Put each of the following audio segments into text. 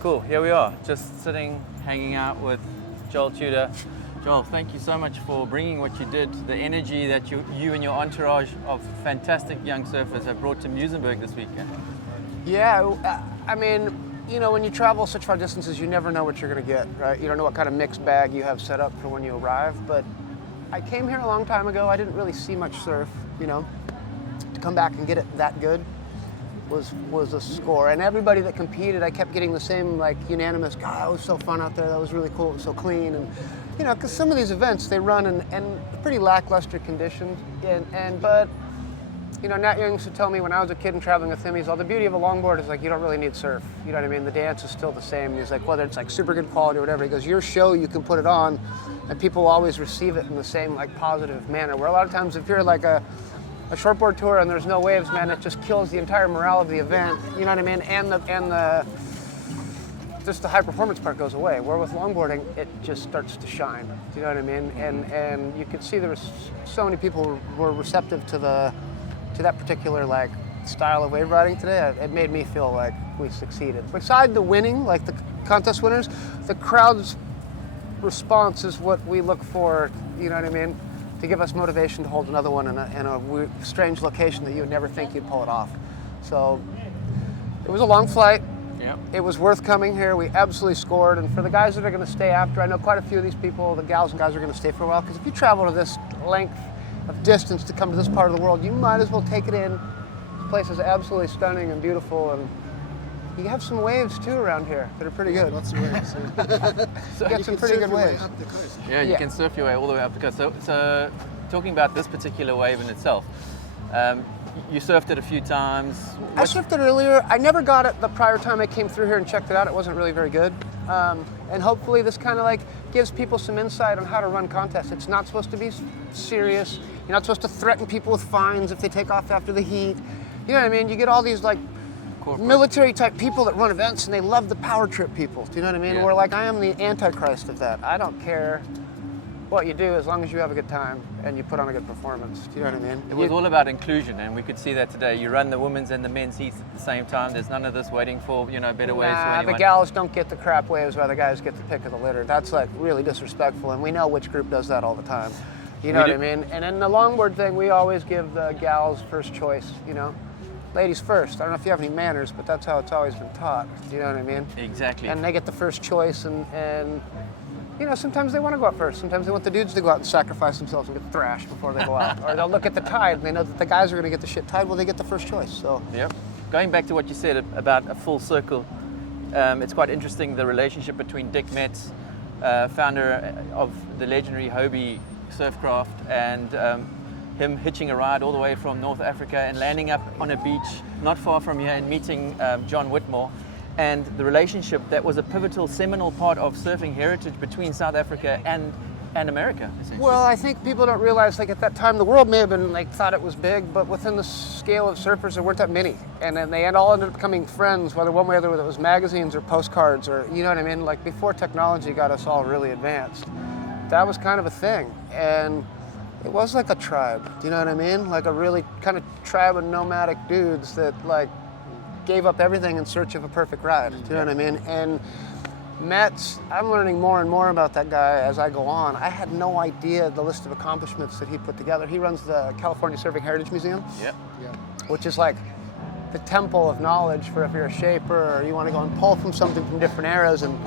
Cool, here we are, just sitting, hanging out with Joel Tudor. Joel, thank you so much for bringing what you did, the energy that you and your entourage of fantastic young surfers have brought to Muizenberg this weekend. Yeah, I mean, you know, when you travel such far distances, you never know what you're going to get, right? You don't know what kind of mixed bag you have set up for when you arrive, but I came here a long time ago. I didn't really see much surf, you know. To come back and get it that good was a score. And everybody that competed, I kept getting the same, like, unanimous, God, it was so fun out there, that was really cool, it was so clean. And, you know, because some of these events, they run in pretty lackluster conditions, but, you know, Nat Young used to tell me when I was a kid and traveling with him, he's all, the beauty of a longboard is, like, you don't really need surf. You know what I mean? The dance is still the same. He's like, whether it's, like, super good quality or whatever, he goes, your show, you can put it on, and people will always receive it in the same, like, positive manner. Where a lot of times, if you're, like, a shortboard tour and there's no waves, man, it just kills the entire morale of the event. You know what I mean? And the just the high performance part goes away. Where with longboarding, it just starts to shine. Do you know what I mean? And you could see there was so many people were receptive to that particular, like, style of wave riding today. It made me feel like we succeeded. Beside the winning, like the contest winners, the crowd's response is what we look for. You know what I mean? To give us motivation to hold another one in a weird, strange location that you would never think you'd pull it off. So it was a long flight. Yep. It was worth coming here. We absolutely scored. And for the guys that are going to stay after, I know quite a few of these people, the gals and guys, are going to stay for a while. Because if you travel to this length of distance to come to this part of the world, you might as well take it in. This place is absolutely stunning and beautiful. And you have some waves too around here that are pretty good. Lots of waves. So you got some pretty good waves. Up the coast. Yeah, you can surf your way all the way up the coast. So talking about this particular wave in itself, you surfed it a few times. I surfed it earlier. I never got it the prior time I came through here and checked it out. It wasn't really very good. And hopefully this kind of like gives people some insight on how to run contests. It's not supposed to be serious. You're not supposed to threaten people with fines if they take off after the heat. You know what I mean? You get all these like military type people that run events and they love the power trip people. Do you know what I mean? Yeah. We're like, I am the antichrist of that. I don't care what you do as long as you have a good time and you put on a good performance. Do you know what I mean? It was all about inclusion, and we could see that today. You run the women's and the men's heats at the same time. There's none of this waiting for, you know, better waves for anyone. The gals don't get the crap waves while the guys get the pick of the litter. That's like really disrespectful, and we know which group does that all the time. You know what I mean? And in the longboard thing, we always give the gals first choice, you know? Ladies first. I don't know if you have any manners, but that's how it's always been taught. Do you know what I mean? Exactly. And they get the first choice, and you know, sometimes they want to go out first. Sometimes they want the dudes to go out and sacrifice themselves and get thrashed before they go out. Or they'll look at the tide and they know that the guys are going to get the shit tide. Well, they get the first choice. So. Yep. Going back to what you said about a full circle, it's quite interesting, the relationship between Dick Metz, founder of the legendary Hobie Surfcraft, and him hitching a ride all the way from North Africa and landing up on a beach not far from here and meeting John Whitmore. And the relationship that was a pivotal, seminal part of surfing heritage between South Africa and America, essentially. Well, I think people don't realize, like, at that time, the world may have been, like, thought it was big, but within the scale of surfers, there weren't that many. And then they all ended up becoming friends, whether one way or the other, it was magazines or postcards or, you know what I mean? Like, before technology got us all really advanced, that was kind of a thing. And it was like a tribe, do you know what I mean? Like a really kind of tribe of nomadic dudes that, like, gave up everything in search of a perfect ride. Do you know what I mean? And Metz, I'm learning more and more about that guy as I go on. I had no idea the list of accomplishments that he put together. He runs the California Surfing Heritage Museum, which is like the temple of knowledge for if you're a shaper or you want to go and pull from something from different eras. And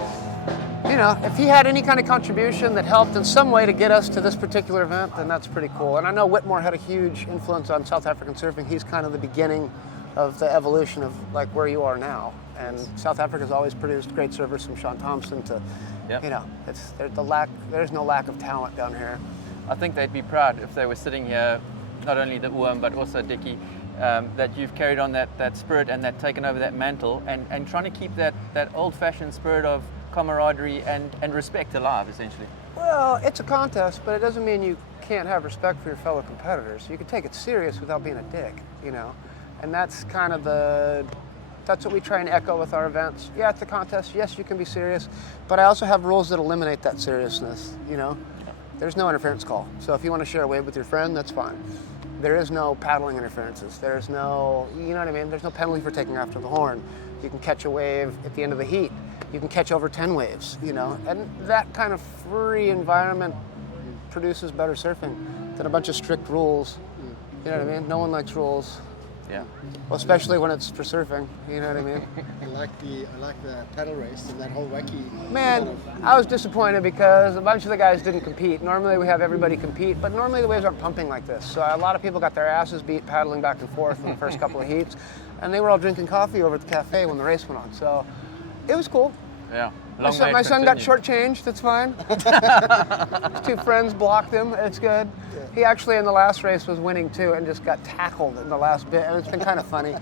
you know, if he had any kind of contribution that helped in some way to get us to this particular event, then that's pretty cool. And I know Whitmore had a huge influence on South African surfing. He's kind of the beginning of the evolution of like where you are now. And South Africa's always produced great surfers from Sean Thompson to, you know, there's no lack of talent down here. I think they'd be proud if they were sitting here, not only the Oom, but also Dickie, that you've carried on that spirit and that taken over that mantle and trying to keep that old-fashioned spirit of camaraderie and respect alive, essentially. Well, it's a contest, but it doesn't mean you can't have respect for your fellow competitors. You can take it serious without being a dick, you know? And that's kind of that's what we try and echo with our events. Yeah, it's a contest. Yes, you can be serious, but I also have rules that eliminate that seriousness, you know? There's no interference call. So if you want to share a wave with your friend, that's fine. There is no paddling interferences. There's no, you know what I mean? There's no penalty for taking after the horn. You can catch a wave at the end of the heat. you can catch over 10 waves, you know, and that kind of free environment produces better surfing than a bunch of strict rules. You know what I mean? No one likes rules. Yeah. Well, especially when it's for surfing. You know what I mean? I like the paddle race and that whole wacky. Man, I was disappointed because a bunch of the guys didn't compete. Normally we have everybody compete, but normally the waves aren't pumping like this. So a lot of people got their asses beat paddling back and forth in the first couple of heats, and they were all drinking coffee over at the cafe when the race went on. So it was cool. Yeah. My son got shortchanged. That's fine. His two friends blocked him. It's good. Yeah. He actually in the last race was winning too, and just got tackled in the last bit, and it's been kind of funny.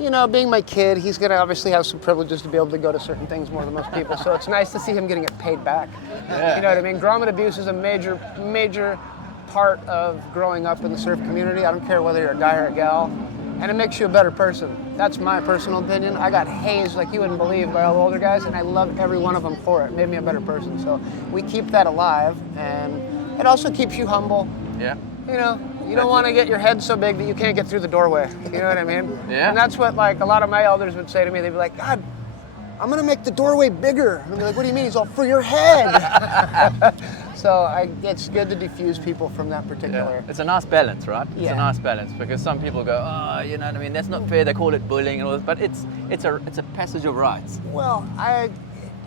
You know, being my kid, he's going to obviously have some privileges to be able to go to certain things more than most people. So it's nice to see him getting it paid back. Yeah. You know what I mean? Grommet abuse is a major part of growing up in the surf community. I don't care whether you're a guy or a gal. And it makes you a better person. That's my personal opinion. I got hazed like you wouldn't believe by all the older guys, and I love every one of them for it. It made me a better person. So we keep that alive, and it also keeps you humble. Yeah. You know, you don't want to get your head so big that you can't get through the doorway. You know what I mean? Yeah. And that's what like a lot of my elders would say to me. They'd be like, God, I'm gonna make the doorway bigger. And I'd be like, what do you mean? He's all, for your head. So it's good to diffuse people from that particular. Yeah. It's a nice balance, right? It's Yeah. a nice balance because some people go, oh, you know what I mean? That's not fair. They call it bullying and all this, but it's a passage of rights. Well,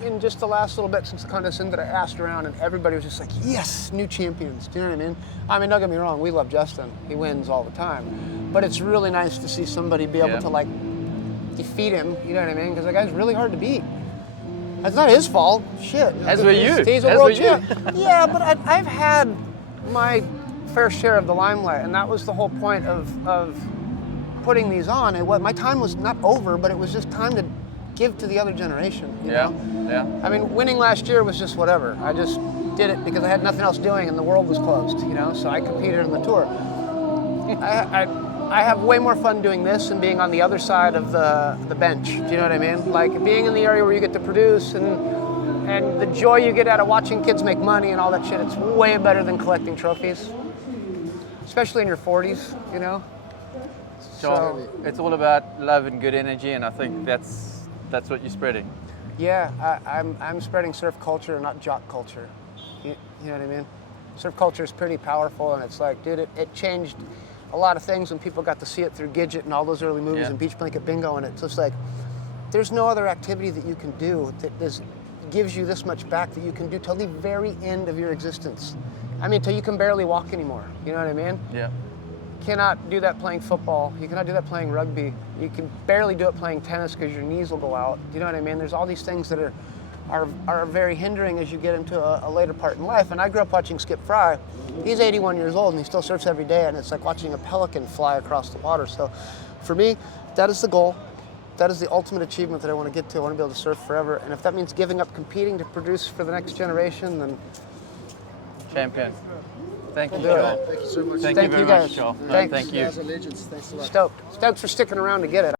in just the last little bit since the contest ended, I asked around and everybody was just like, yes, new champions. Do you know what I mean? I mean, don't get me wrong, we love Justin. He wins all the time. But it's really nice to see somebody be able Yeah. to like defeat him, you know what I mean? Because that guy's really hard to beat. That's not his fault. Shit. As were you. He's a As world were you. champ. Yeah, but I've had my fair share of the limelight, and that was the whole point of putting these on. My time was not over, but it was just time to give to the other generation. You know? Yeah. I mean, winning last year was just whatever. I just did it because I had nothing else doing, and the world was closed. You know, so I competed in the tour. I have way more fun doing this and being on the other side of the bench. Do you know what I mean? Like being in the area where you get to produce and the joy you get out of watching kids make money and all that shit. It's way better than collecting trophies, especially in your 40s. You know. So it's all about love and good energy, and I think that's what you're spreading. Yeah, I'm spreading surf culture, not jock culture. You know what I mean? Surf culture is pretty powerful, and it's like, dude, it changed a lot of things when people got to see it through Gidget and all those early movies Yeah. and Beach Blanket Bingo, and it's just like, there's no other activity that you can do that gives you this much back that you can do till the very end of your existence. I mean, till you can barely walk anymore. You know what I mean? Yeah. You cannot do that playing football. You cannot do that playing rugby. You can barely do it playing tennis because your knees will go out. Do you know what I mean? There's all these things that are very hindering as you get into a later part in life. And I grew up watching Skip Fry. He's 81 years old and he still surfs every day, and it's like watching a pelican fly across the water. So for me, that is the goal. That is the ultimate achievement that I want to get to. I want to be able to surf forever. And if that means giving up competing to produce for the next generation, then Champion. Thank you, We'll do Joel. it. Thank you so much. Thank Thank you very you, much, guys. Joel. No, Thanks. thank You you. guys are legends. Thanks a lot. Stoked for sticking around to get it.